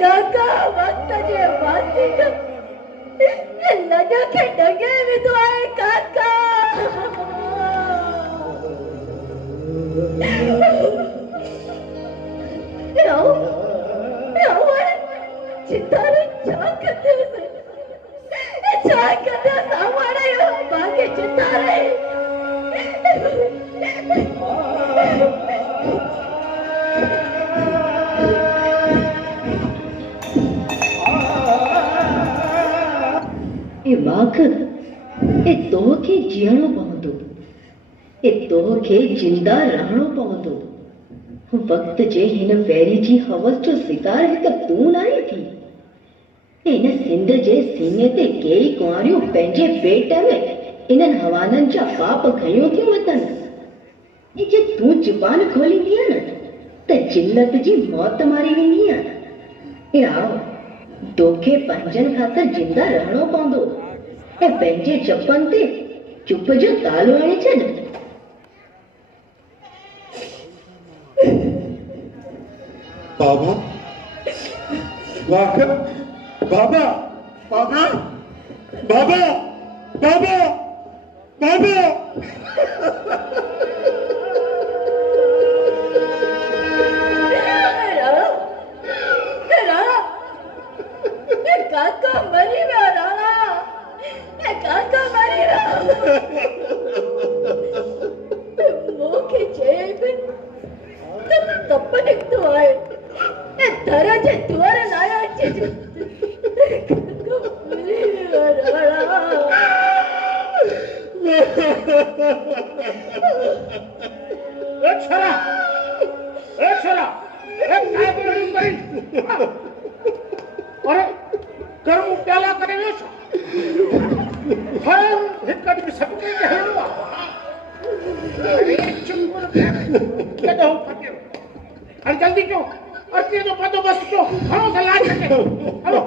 काका वक्त जे वासी लगा के डगे में तो आए काका राव राव चितारे चाक करते सामाने बाकी चितारे ए वाक ए तोखे जीअणो पवंदो ए तोखे जिंदा रहणो पवंदो वक्त जे हिन वैरी जी हवस जो शिकार हिक तूं नाहीं थी इन सिंध जे सीने ते कई कुंवारियूं पंहिंजे पेट में इन्हनि हवालनि जा पाप खयूं थियूं वतन जे तूं जुबान खोलींदी न त जिल्लत जी मौत मारी वेंदी आहे आओ तोखे पंहिंजनि ख़ातिर जिंदा रहणो पवंदो ऐं पंहिंजे चपनि ते चुप जो तालो हणी छॾ बाबा वाकर बाबा बाबा बाबा बाबा बाबा काका मरी रहा राणा काका मरी रहा मोखे चेब तप निकतो आए धरा जे द्वार लाया काका मरी रहा राणा एक छरा काय बोलून करी अरे गरम प्याला करे वेश हर हिकट में सबके कहलवा अरे चुप के दो फटे अरे जल्दी क्यों और के दो बंदोबस्त क्यों हरो से लाज के हेलो